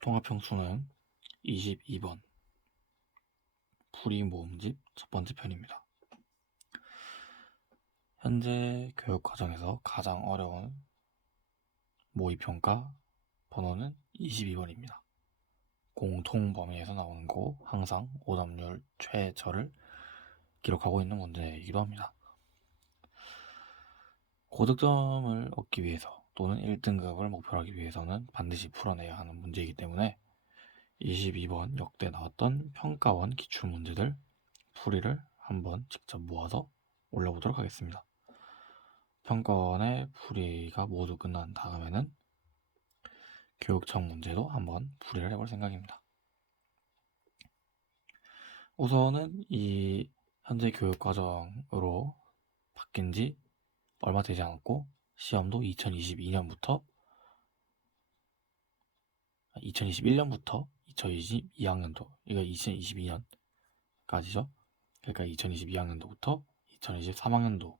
통합형수는 22번 풀이 모음집 첫 번째 편입니다. 현재 교육 과정에서 가장 어려운 모의평가 번호는 22번입니다. 공통 범위에서 나오는 거 항상 오답률 최저를 기록하고 있는 문제이기도 합니다. 고득점을 얻기 위해서 또는 1등급을 목표로 하기 위해서는 반드시 풀어내야 하는 문제이기 때문에 22번 역대 나왔던 평가원 기출문제들 풀이를 한번 직접 모아서 올려보도록 하겠습니다. 평가원의 풀이가 모두 끝난 다음에는 교육청 문제도 한번 풀이를 해볼 생각입니다. 우선은 이 현재 교육과정으로 바뀐 지 얼마 되지 않았고 시험도 2021년부터 2022년도 이거 2022년까지죠. 그러니까 2022학년도부터 2023학년도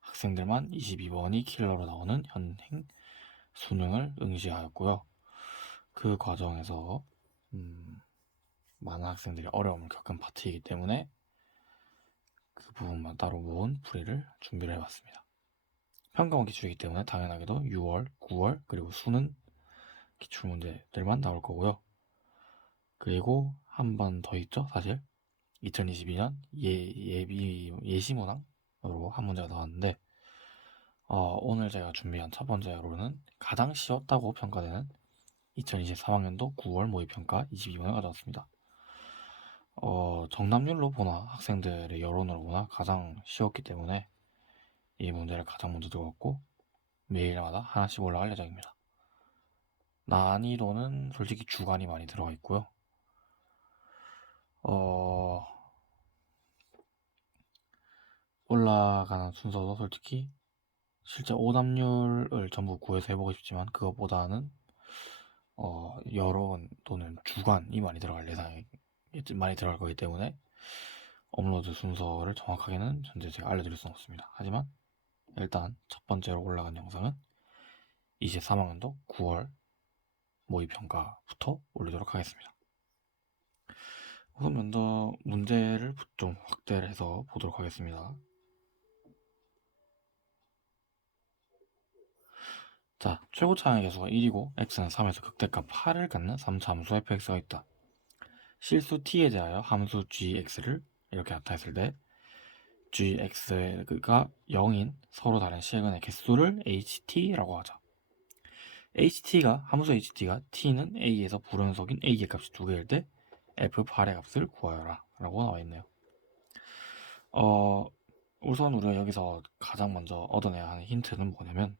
학생들만 22번이 킬러로 나오는 현행 수능을 응시하였고요. 그 과정에서 많은 학생들이 어려움을 겪은 파트이기 때문에 그 부분만 따로 모은 풀이를 준비를 해봤습니다. 평가원 기출이기 때문에 당연하게도 6월, 9월 그리고 수능 기출문제들만 나올 거고요. 그리고 한 번 더 있죠, 사실 2022년 예시문항으로 한 문제가 나왔는데 오늘 제가 준비한 첫 번째로는 가장 쉬웠다고 평가되는 2023학년도 9월 모의평가 22번을 가져왔습니다. 정답률로 보나 학생들의 여론으로 보나 가장 쉬웠기 때문에 이 문제를 가장 먼저 들고 왔고 매일마다 하나씩 올라갈 예정입니다. 난이도는 솔직히 주관이 많이 들어가 있고요. 올라가는 순서도 솔직히 실제 오답률을 전부 구해서 해보고 싶지만 그것보다는 여론 또는 주관이 많이 들어갈 거기 때문에 업로드 순서를 정확하게는 현재 제가 알려드릴 수는 없습니다. 하지만 일단 첫 번째로 올라간 영상은 23학년도 9월 모의평가부터 올리도록 하겠습니다. 우선 먼저 문제를 좀 확대를 해서 보도록 하겠습니다. 자, 최고 차항의 개수가 1이고 x는 3에서 극대값 8을 갖는 3차 함수 fx가 있다. 실수 t에 대하여 함수 gx를 이렇게 나타냈을 때 gx가 0인 서로 다른 시행은의 개수를 ht라고 하자. 함수 ht가 t는 a에서 불연속인 a의 값이 2개일 때 f8의 값을 구하여라 라고 나와있네요. 우선 우리가 여기서 가장 먼저 얻어내야 하는 힌트는 뭐냐면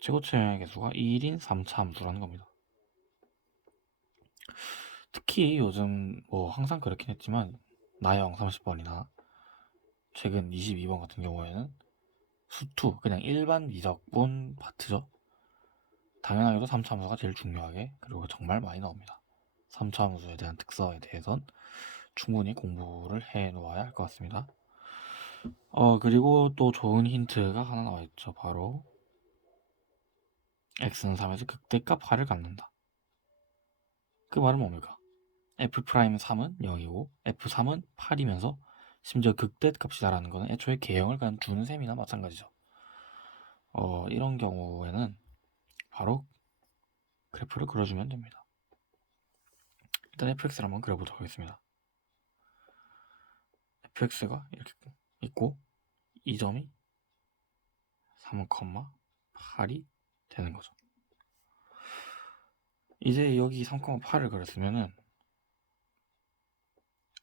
최고차항의 개수가 1인 3차 함수라는 겁니다. 특히 요즘 항상 그렇긴 했지만 나영 30번이나 최근 22번 같은 경우에는 수투 그냥 일반 미적분 파트죠. 당연하게도 3차 함수가 제일 중요하게 그리고 정말 많이 나옵니다. 3차 함수에 대한 특성에 대해선 충분히 공부를 해 놓아야 할 것 같습니다. 그리고 또 좋은 힌트가 하나 나와있죠. 바로 x는 3에서 극대값 8을 갖는다. 그 말은 뭡니까? f'3은 0이고 f3은 8이면서 심지어 극대값이다라는 거는 애초에 개형을 그냥 주는 셈이나 마찬가지죠. 이런 경우에는 바로 그래프를 그려주면 됩니다. 일단 fx를 한번 그려보도록 하겠습니다. fx가 이렇게 있고 이 점이 3,8이 되는 거죠. 이제 여기 3,8을 그렸으면은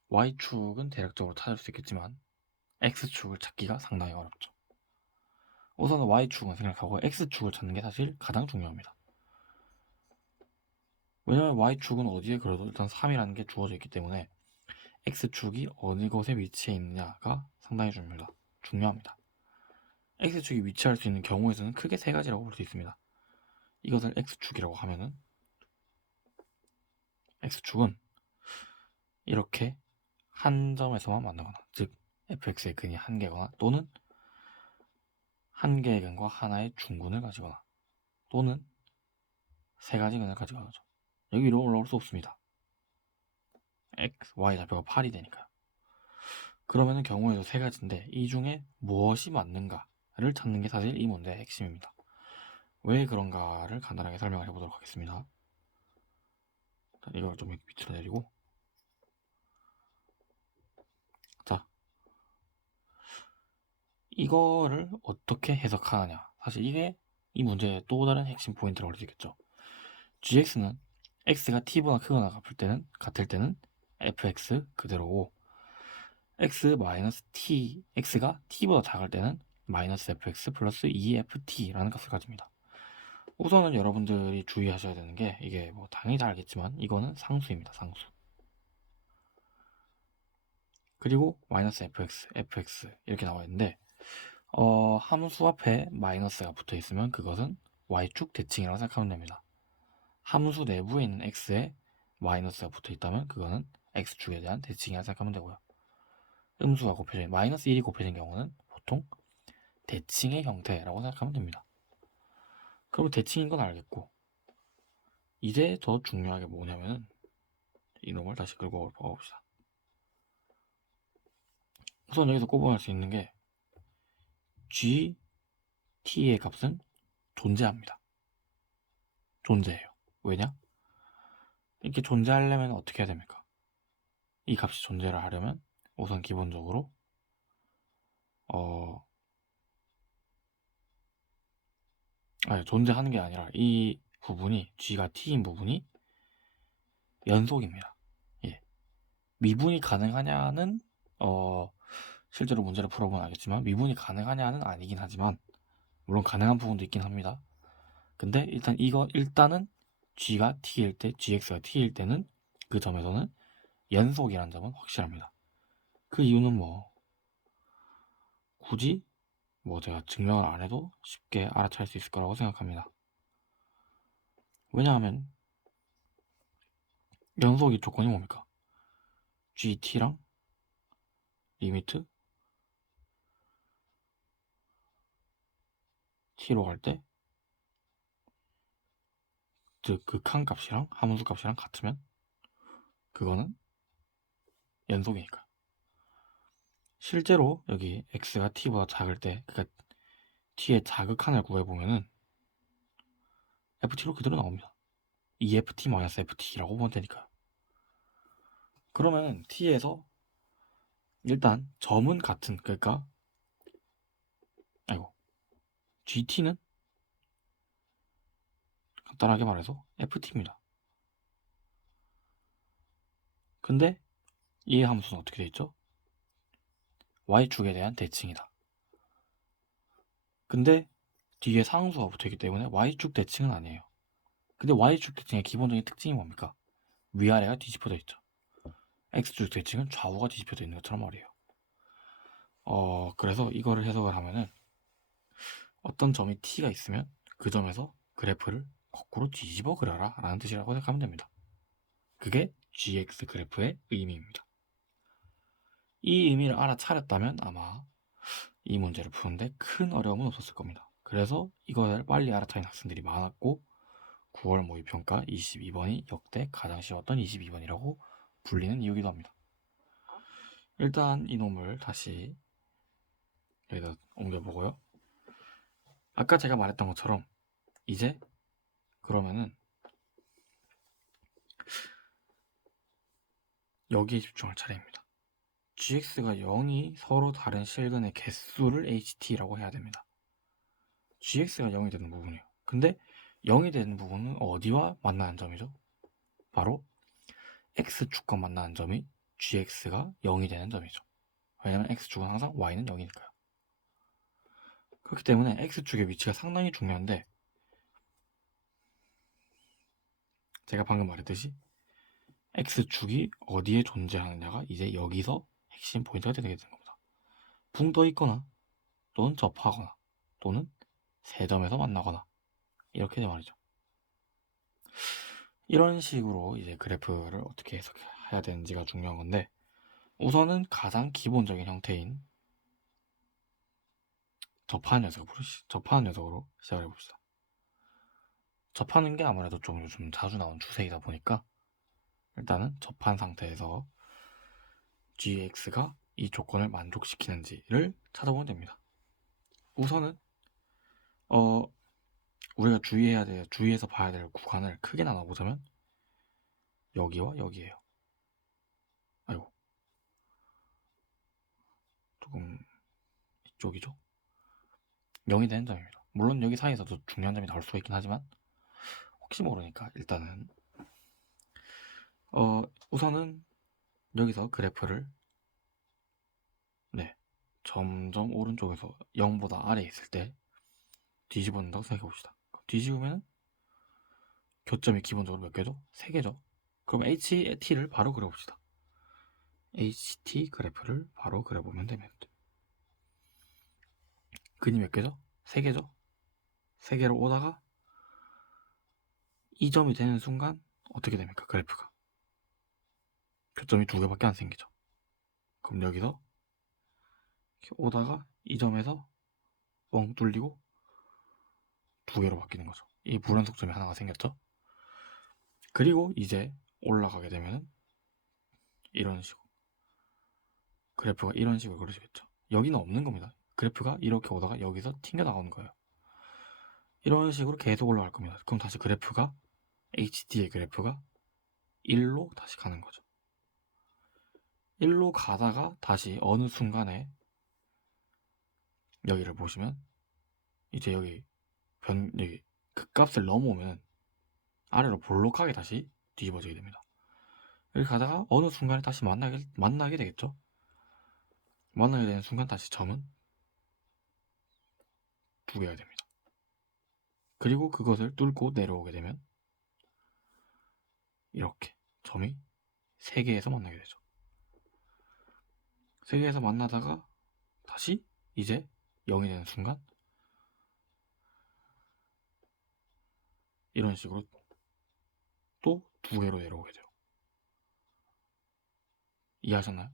y축은 대략적으로 찾을 수 있겠지만 x축을 찾기가 상당히 어렵죠. 우선은 y축은 생략하고 x축을 찾는 게 사실 가장 중요합니다. 왜냐면 y축은 어디에 그려도 일단 3이라는 게 주어져 있기 때문에 x축이 어느 곳에 위치해 있느냐가 상당히 중요합니다. x축이 위치할 수 있는 경우에서는 크게 세 가지라고 볼 수 있습니다. 이것을 x축이라고 하면은 x축은 이렇게 한 점에서만 만나거나 즉 fx의 근이 한 개거나 또는 한 개의 근과 하나의 중근을 가지거나 또는 세 가지 근을 가져가죠. 여기 위로 올라올 수 없습니다. x, y 좌표가 8이 되니까요. 그러면은 경우의 수 세 가지인데 이 중에 무엇이 맞는가를 찾는 게 사실 이 문제의 핵심입니다. 왜 그런가를 간단하게 설명을 해보도록 하겠습니다. 이걸 좀 밑으로 내리고, 자, 이거를 어떻게 해석하느냐. 사실 이게 이 문제의 또 다른 핵심 포인트라고 할 수 있겠죠. gx는 x가 t보다 크거나 같을 때는 fx 그대로고, x가 t보다 작을 때는 마이너스 fx 플러스 2ft라는 값을 가집니다. 우선은 여러분들이 주의하셔야 되는 게, 이게 뭐 당연히 다 알겠지만 이거는 상수입니다. 상수. 그리고 마이너스 fx 이렇게 나와 있는데, 함수 앞에 마이너스가 붙어 있으면 그것은 y축 대칭이라고 생각하면 됩니다. 함수 내부에 있는 x에 마이너스가 붙어 있다면 그거는 x축에 대한 대칭이라고 생각하면 되고요. 음수가 곱해진 마이너스 1이 곱해진 경우는 보통 대칭의 형태라고 생각하면 됩니다. 그럼 대칭인 건 알겠고, 이제 더 중요한 게 뭐냐면은 이놈을 다시 끌고 가봅시다. 우선 여기서 꼽아낼 수 있는 게 g, t의 값은 존재합니다. 존재해요. 왜냐? 이렇게 존재하려면 어떻게 해야 됩니까? 이 값이 존재를 하려면 우선 기본적으로 존재하는 게 아니라 이 부분이 g가 t인 부분이 연속입니다. 예. 미분이 가능하냐는 실제로 문제를 풀어보면 알겠지만 미분이 가능하냐는 아니긴 하지만 물론 가능한 부분도 있긴 합니다. 근데 일단은 g가 t일 때, gx가 t일 때는 그 점에서는 연속이라는 점은 확실합니다. 그 이유는 굳이 제가 증명을 안 해도 쉽게 알아챌 수 있을 거라고 생각합니다. 왜냐하면 연속의 조건이 뭡니까? GT랑 리미트 T로 갈 때 즉 극한 값이랑 함수 값이랑 같으면 그거는 연속이니까. 실제로 여기 x가 t보다 작을 때, 그러니까 t의 자극한을 구해보면은 ft로 그대로 나옵니다. EFT-FT라고 보면 되니까요. 그러면 t에서 일단 점은 같은, 그러니까 GT는 간단하게 말해서 FT입니다. 근데 이 함수는 어떻게 되어 있죠? y축에 대한 대칭이다. 근데 뒤에 상수가 붙어있기 때문에 y축 대칭은 아니에요. 근데 y축 대칭의 기본적인 특징이 뭡니까? 위아래가 뒤집혀져 있죠. x축 대칭은 좌우가 뒤집혀져 있는 것처럼 말이에요. 그래서 이거를 해석을 하면은 어떤 점이 t가 있으면 그 점에서 그래프를 거꾸로 뒤집어 그려라 라는 뜻이라고 생각하면 됩니다. 그게 gx 그래프의 의미입니다. 이 의미를 알아차렸다면 아마 이 문제를 푸는데 큰 어려움은 없었을 겁니다. 그래서 이걸 빨리 알아차린 학생들이 많았고 9월 모의평가 22번이 역대 가장 쉬웠던 22번이라고 불리는 이유기도 합니다. 일단 이놈을 다시 여기다 옮겨보고요. 아까 제가 말했던 것처럼 이제 그러면은 여기에 집중할 차례입니다. gx가 0이 서로 다른 실근의 개수를 ht라고 해야 됩니다. gx가 0이 되는 부분이에요. 근데 0이 되는 부분은 어디와 만나는 점이죠? 바로 x축과 만나는 점이 gx가 0이 되는 점이죠. 왜냐면 x축은 항상 y는 0이니까요. 그렇기 때문에 x축의 위치가 상당히 중요한데 제가 방금 말했듯이 x축이 어디에 존재하느냐가 이제 여기서 핵심 포인트가 되게 되는 겁니다. 붕 떠 있거나 또는 접하거나 또는 세 점에서 만나거나 이렇게 말이죠. 이런 식으로 이제 그래프를 어떻게 해석해야 되는지가 중요한 건데 우선은 가장 기본적인 형태인 접하는 녀석으로 시작을 해봅시다. 접하는 게 아무래도 좀 요즘 자주 나온 추세이다 보니까 일단은 접한 상태에서 gx가 이 조건을 만족시키는지를 찾아보면 됩니다. 우선은 우리가 주의해서 봐야 될 구간을 크게 나눠보자면 여기와 여기예요. 아이고, 조금 이쪽이죠. 0이 되는 점입니다. 물론 여기 사이에서도 중요한 점이 나올 수가 있긴 하지만 혹시 모르니까 일단은 우선은 여기서 그래프를 점점 오른쪽에서 0보다 아래에 있을 때 뒤집어 놓는다고 생각해 봅시다. 뒤집으면 교점이 기본적으로 몇 개죠? 3개죠. 그럼 HT를 바로 그려봅시다. HT 그래프를 바로 그려보면 됩니다. 근이 몇 개죠? 3개죠? 3개로 오다가 이 점이 되는 순간 어떻게 됩니까? 그래프가 교점이 2개밖에 안 생기죠. 그럼 여기서 이렇게 오다가 이 점에서 뻥 뚫리고 2개로 바뀌는 거죠. 이 불연속점이 하나가 생겼죠. 그리고 이제 올라가게 되면 이런 식으로 그래프가 이런 식으로 그려지겠죠. 여기는 없는 겁니다. 그래프가 이렇게 오다가 여기서 튕겨 나오는 거예요. 이런 식으로 계속 올라갈 겁니다. 그럼 다시 그래프가 HD의 그래프가 1로 다시 가는 거죠. 1로 가다가 다시 어느 순간에 여기를 보시면 이제 여기 극값을 넘어오면 아래로 볼록하게 다시 뒤집어지게 됩니다. 여기 가다가 어느 순간에 다시 만나게 되겠죠. 만나게 되는 순간 다시 점은 2개가 됩니다. 그리고 그것을 뚫고 내려오게 되면 이렇게 점이 3개에서 만나게 되죠. 3개에서 만나다가 다시 이제 0이 되는 순간 이런 식으로 또 2개로 내려오게 돼요. 이해하셨나요?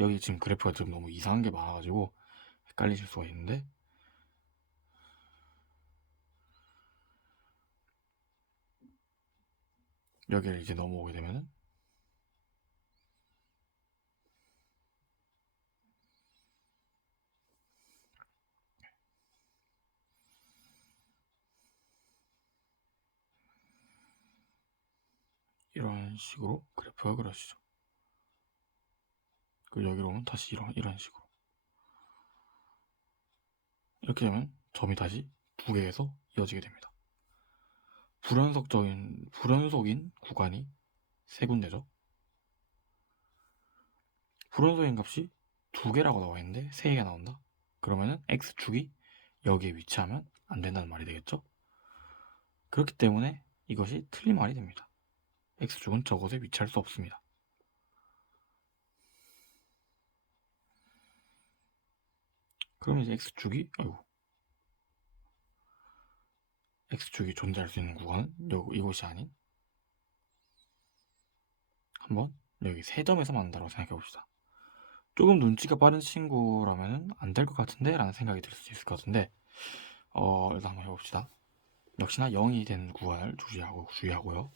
여기 지금 그래프가 지금 너무 이상한 게 많아가지고 헷갈리실 수가 있는데 여기를 이제 넘어오게 되면은 이런 식으로 그래프가 그려지죠. 그리고 여기로 오면 다시 이런 식으로 이렇게 되면 점이 다시 2개에서 이어지게 됩니다. 불연속인 구간이 3군데죠. 불연속인 값이 2개라고 나와 있는데 3개가 나온다. 그러면은 x축이 여기에 위치하면 안 된다는 말이 되겠죠. 그렇기 때문에 이것이 틀린 말이 됩니다. x축은 저곳에 위치할 수 없습니다. 그러면 이제 x축이 존재할 수 있는 구간은 이곳이 아닌 한번 여기 3점에서 만난다고 생각해 봅시다. 조금 눈치가 빠른 친구라면 안 될 것 같은데 라는 생각이 들 수 있을 것 같은데 일단 한번 해봅시다. 역시나 0이 되는 구간을 주의하고요.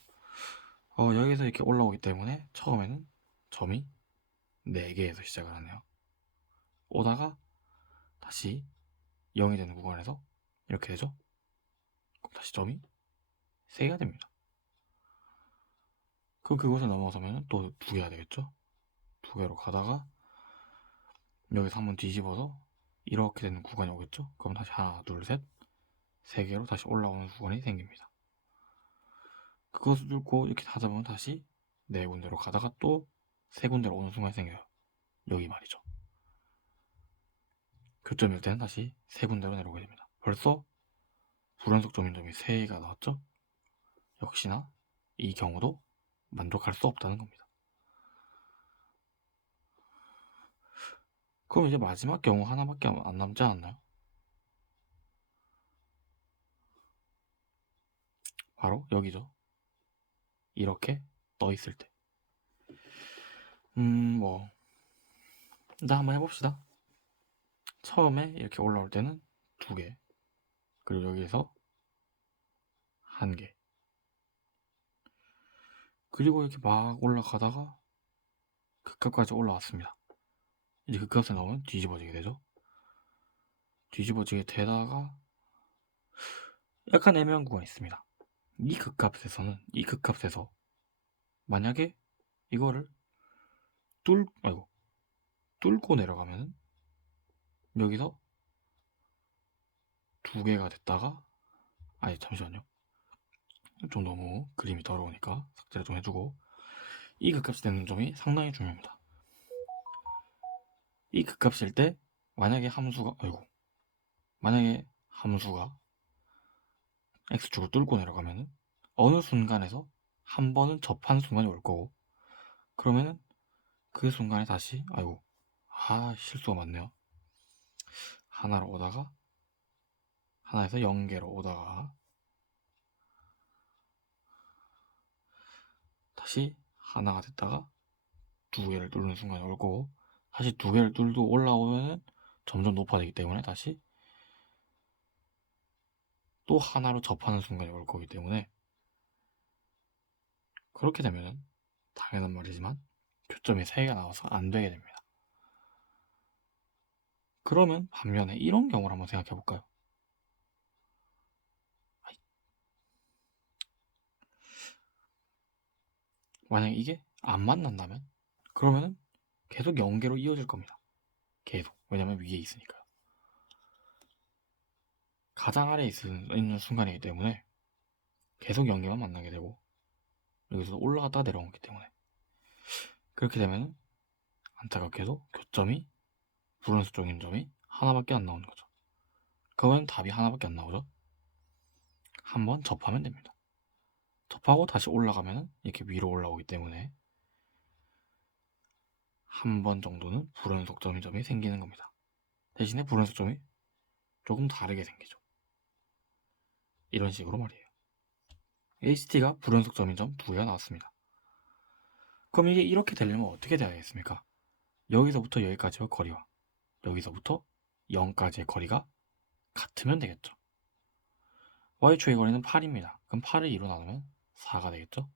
여기서 이렇게 올라오기 때문에 처음에는 점이 4개에서 시작을 하네요. 오다가 다시 0이 되는 구간에서 이렇게 되죠. 그럼 다시 점이 3개가 됩니다. 그럼 그것을 넘어서면 또 2개가 되겠죠. 2개로 가다가 여기서 한번 뒤집어서 이렇게 되는 구간이 오겠죠. 그럼 다시 하나, 둘, 셋, 3개로 다시 올라오는 구간이 생깁니다. 그것을 뚫고 이렇게 하다 보면 다시 4군데로 가다가 또 3군데로 오는 순간이 생겨요. 여기 말이죠. 교점일 때는 다시 3군데로 내려오게 됩니다. 벌써 불연속 점인점이 3개가 나왔죠? 역시나 이 경우도 만족할 수 없다는 겁니다. 그럼 이제 마지막 경우 하나밖에 안 남지 않았나요? 바로 여기죠. 이렇게 떠 있을 때. 일단 한번 해봅시다. 처음에 이렇게 올라올 때는 2개. 그리고 여기에서 1개. 그리고 이렇게 막 올라가다가 극값까지 올라왔습니다. 이제 극값에 나오면 뒤집어지게 되죠. 뒤집어지게 되다가 약간 애매한 구간이 있습니다. 이 극값에서 만약에 이거를 뚫고 내려가면은 여기서 2개가 됐다가, 아니 잠시만요, 좀 너무 그림이 더러우니까 삭제를 좀 해주고, 이 극값이 되는 점이 상당히 중요합니다. 이 극값일 때 만약에 함수가 x축을 뚫고 내려가면은 어느 순간에서 한 번은 접한 순간이 올 거고, 그러면은 그 순간에 다시 실수가 많네요. 하나로 오다가 하나에서 0개로 오다가 다시 하나가 됐다가 2개를 뚫는 순간이 올 거고, 다시 2개를 뚫고 올라오면은 점점 높아지기 때문에 다시 또 하나로 접하는 순간이 올 거기 때문에, 그렇게 되면은 당연한 말이지만 교점이 3개가 나와서 안 되게 됩니다. 그러면 반면에 이런 경우를 한번 생각해 볼까요? 만약에 이게 안 만난다면 그러면은 계속 0개로 이어질 겁니다. 계속. 왜냐면 위에 있으니까요. 가장 아래에 있는 순간이기 때문에 계속 0개만 만나게 되고, 여기서 올라갔다가 내려오기 때문에, 그렇게 되면 안타깝게도 교점이, 불원수적인 점이 하나밖에 안 나오는 거죠. 그러면 답이 하나밖에 안 나오죠. 한번 접하면 됩니다. 접하고 다시 올라가면 이렇게 위로 올라오기 때문에 한 번 정도는 불원속점이 점이 생기는 겁니다. 대신에 불원속점이 조금 다르게 생기죠. 이런 식으로 말이에요. HT가 불원속점인 점 2개가 나왔습니다. 그럼 이게 이렇게 되려면 어떻게 돼야겠습니까? 여기서부터 여기까지의 거리와 여기서부터 0까지의 거리가 같으면 되겠죠. y축의 거리는 8입니다. 그럼 8을 2로 나누면 4가 되겠죠.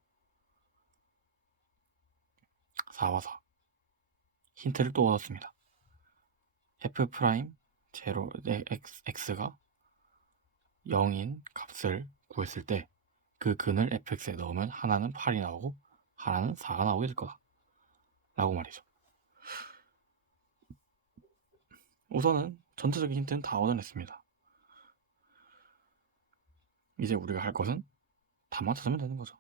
4와 4. 힌트를 또 얻었습니다. f 프라임 제로 x가 0인 값을 구했을 때 그 근을 fx에 넣으면 하나는 8이 나오고 하나는 4가 나오게 될 거다 라고 말이죠. 우선은 전체적인 힌트는 다 얻어냈습니다. 이제 우리가 할 것은 답만 찾으면 되는 거죠.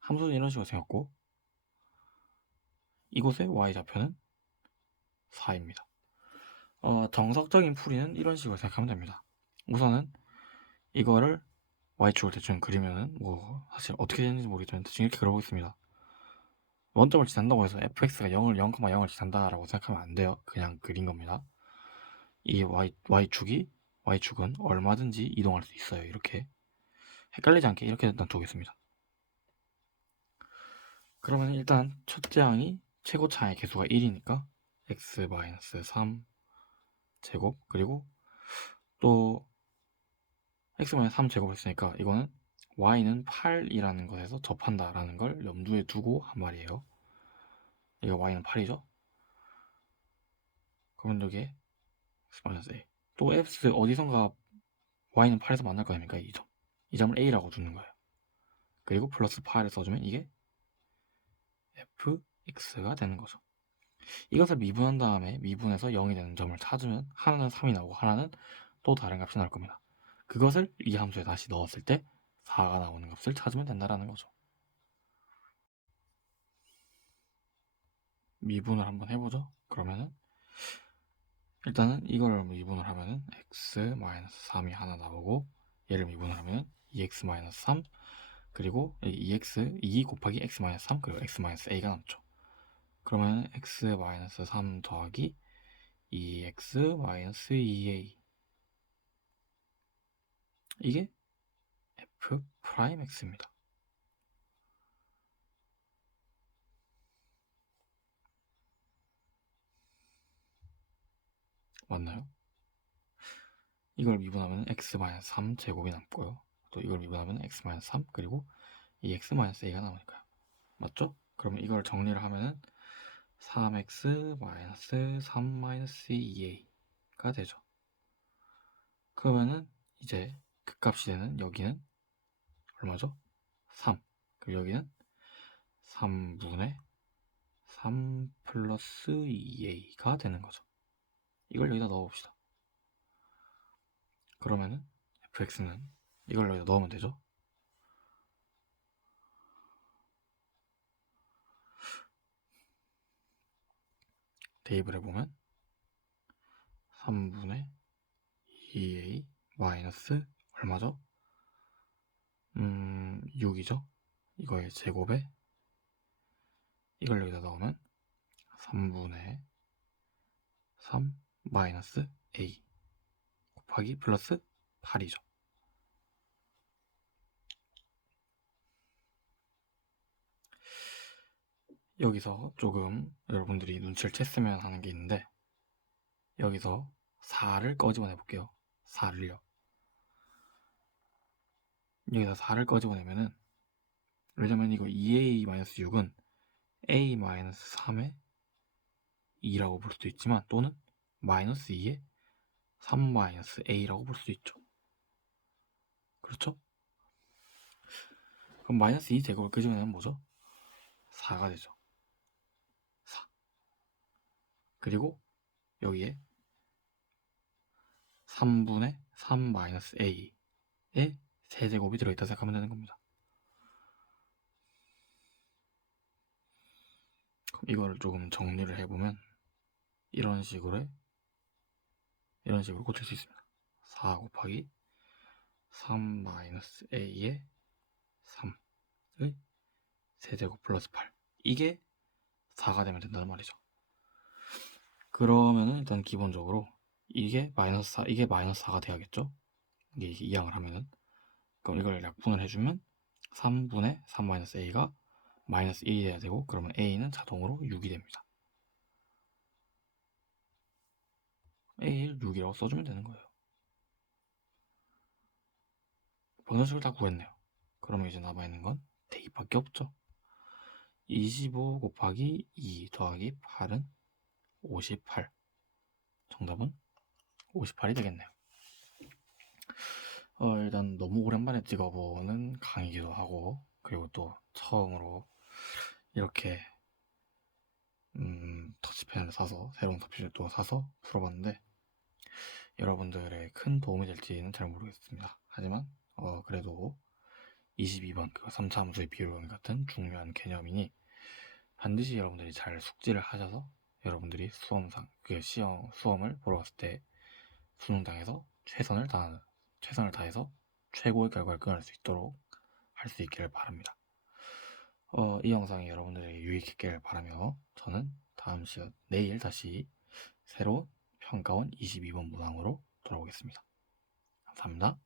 함수는 이런 식으로 생겼고, 이곳의 y좌표는 4입니다. 정석적인 풀이는 이런 식으로 생각하면 됩니다. 우선은 이거를 y축을 대충 그리면은 사실 어떻게 되는지 모르겠지만 대충 이렇게 그려보겠습니다. 원점을 지난다고 해서 fx가 0,0을 지난다라고 생각하면 안 돼요. 그냥 그린 겁니다. 이 y축은 얼마든지 이동할 수 있어요. 이렇게 헷갈리지 않게 이렇게 일단 두겠습니다. 그러면 일단 첫째 항이 최고차의 개수가 1이니까 x-3 제곱, 그리고 또 x-3 제곱을 했으니까 이거는 y는 8이라는 것에서 접한다라는 걸 염두에 두고 한 말이에요. 이거 y는 8이죠? 그러면 여기에 x-a, 또 f 어디선가 y는 8에서 만날 거 아닙니까? 이 점. 이 점을 a라고 두는 거예요. 그리고 플러스 8을 써주면 이게 fx가 되는 거죠. 이것을 미분한 다음에 미분해서 0이 되는 점을 찾으면 하나는 3이 나오고 하나는 또 다른 값이 나올 겁니다. 그것을 이 함수에 다시 넣었을 때 4가 나오는 값을 찾으면 된다라는 거죠. 미분을 한번 해보죠. 그러면은 일단은 이걸 미분을 하면은 x-3이 하나 나오고, 얘를 미분을 하면 2x-3, 그리고 2 곱하기 x-3, 그리고 x-a가 남죠. 그러면 x-3 더하기 2x-2a, 이게 f'x입니다. 맞나요? 이걸 미분하면 x-3 제곱이 남고요. 또 이걸 미분하면 x-3 그리고 이 x-a가 나오니까요. 맞죠? 그러면 이걸 정리를 하면은 3x-3-2a가 되죠. 그러면은 이제 극값이 되는 여기는 얼마죠? 3. 그리고 여기는 3분의 3 플러스 2a가 되는 거죠. 이걸 여기다 넣어봅시다. 그러면은 fx는 이걸 여기다 넣으면 되죠. 대입을 해보면 3분의 2a 마이너스 얼마죠? 6이죠. 이거의 제곱에 이걸 여기다 넣으면 3분의 3 마이너스 a 곱하기 플러스 8이죠. 여기서 조금 여러분들이 눈치를 챘으면 하는 게 있는데, 여기서 4를 꺼집어내 볼게요. 4를요. 여기다 4를 꺼집어내면은, 왜냐면 이거 2a-6은 a-3의 2라고 볼 수도 있지만, 또는 마이너스 2의 3-a라고 볼 수도 있죠. 그렇죠? 그럼 마이너스 2 제곱을 끄집어내면 뭐죠? 4가 되죠. 4. 그리고 여기에 3분의 3-a의 세제곱이 들어있다 생각하면 되는 겁니다. 그럼 이거를 조금 정리를 해보면 이런 식으로 고칠 수 있습니다. 4 곱하기 3-a의 3의 세제곱 플러스 8, 이게 4가 되면 된다는 말이죠. 그러면은 일단 기본적으로 이게 마이너스 4, 이게 마이너스 4가 돼야겠죠. 이게 이항을 하면은, 그럼 이걸 약분을 해주면 3분의 3-a가 마이너스 1이 돼야 되고, 그러면 a는 자동으로 6이 됩니다. a를 6이라고 써주면 되는 거예요. 방정식을 다 구했네요. 그러면 이제 남아있는 건 대입밖에 없죠. 25 곱하기 2 더하기 8은 58. 정답은 58이 되겠네요. 일단 너무 오랜만에 찍어보는 강의기도 하고, 그리고 또 처음으로 이렇게 터치펜을 사서, 새로운 터치펜을 또 사서 풀어봤는데, 여러분들의 큰 도움이 될지는 잘 모르겠습니다. 하지만 그래도 22번 그 3차 함수의 비율 같은 중요한 개념이니 반드시 여러분들이 잘 숙지를 하셔서 여러분들이 수험을 보러 갔을 때 수능장에서 최선을 다해서 최고의 결과를 끊을 수 있도록 할 수 있기를 바랍니다. 이 영상이 여러분들에게 유익했기를 바라며 저는 다음 시간 내일 다시 새로운 평가원 22번 문항으로 돌아오겠습니다. 감사합니다.